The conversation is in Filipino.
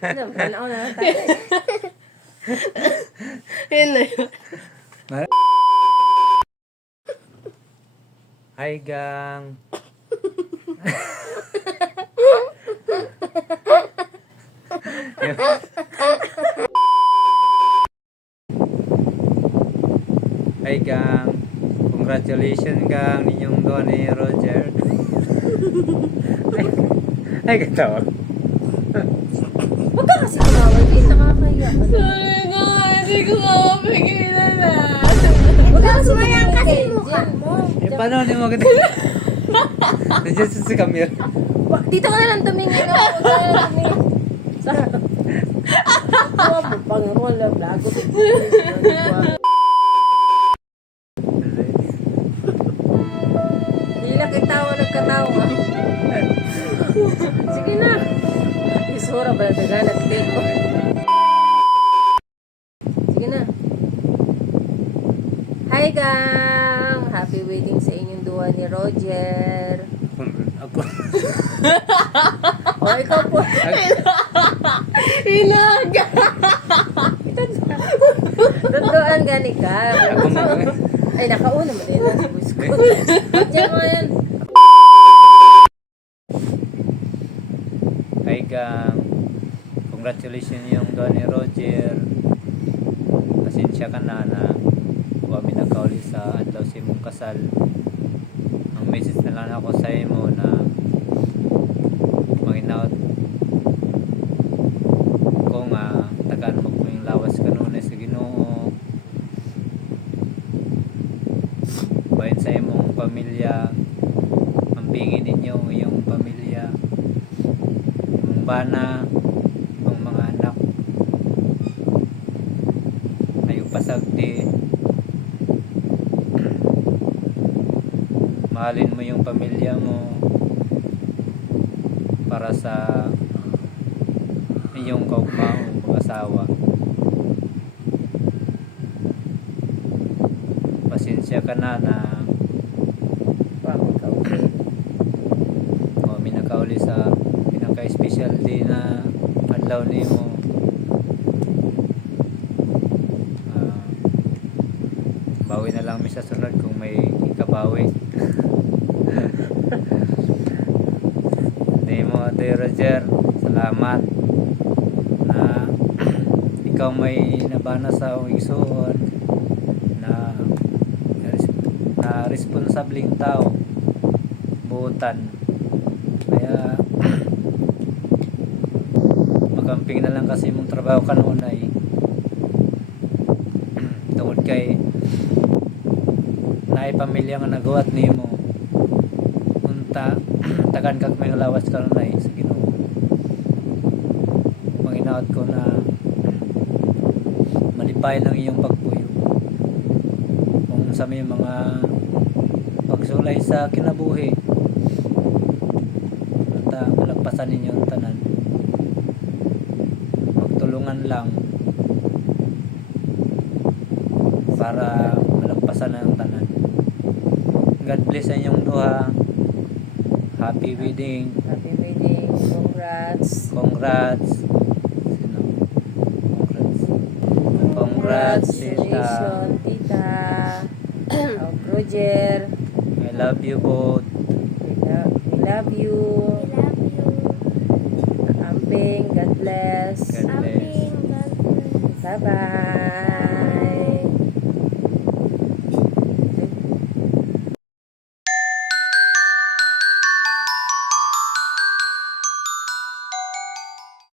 Ano, panao na lang tayo. Yun na yun. Hi, gang. Hi, gang. Congratulations, gang, ninyong doon ni Roger. Ay, katawa. Huwag ka kasi tumawag din, nakakaya. Sorry na, hindi ko mapapigilan na. Huwag ka kasi tumawag kasi mukha mo. Eh, paano ni mo agad? Nandiyan sa camera. Dito ka na lang tumingin. Huwag ka na lang tumingin. Sa... Pang-roll na vlog. Hindi lang kitawa, nagkatawa. Sige na. Isura ba na taganat ko? Sige na. Hi gang! Happy wedding sa inyong duwa ni Roger. Ako. O ikaw po. Inaga. Totooan gani ka. Ako mag- Ay, nakauna mo din. Diyan mo yan. Hi, gang. Congratulations yung doon ni Roger. Pasensya ka na kami nakauli sa adlaw si mong kasal. Ang message na lang ako sa imo na maginaot ko nga tagaan mo ko yung lawas kanunay sa Ginoo. Bayan sa imong pamilya, ang bingin ninyo yung pamilya, yung bana, yung mga anak, ayong pasagdi. Mahalin mo yung pamilya mo para sa iyong kaugmaong mag-asawa. Pasensya ka na minakauli sa pinaka-special day na adlaw nimo. Bawi na lang mi sa sunod kung may ikabawi. Nemo de Roger, salamat na ikaw may nabana sa akong igsoon na responsabling tao, buutan. Kaya magamping na lang kasi mong trabaho kanunay tungod kay naay pamilya nga nagawa nimo unta tagan kag may lawas kanunay sa Ginoo. Manginaot ko na malipay lang iyong pagpuyo kung sa may mga pagsulay sa kinabuhi at malagpasan ninyo ang tanan. Magtulungan lang para malagpasan ang tanan. God bless sa inyong duha. Happy wedding. Happy wedding. Congrats. Congrats. Congrats, tita. Congratulations, tita. Roger. I love you both. We love you. Amping, God bless. God bless. Bye-bye.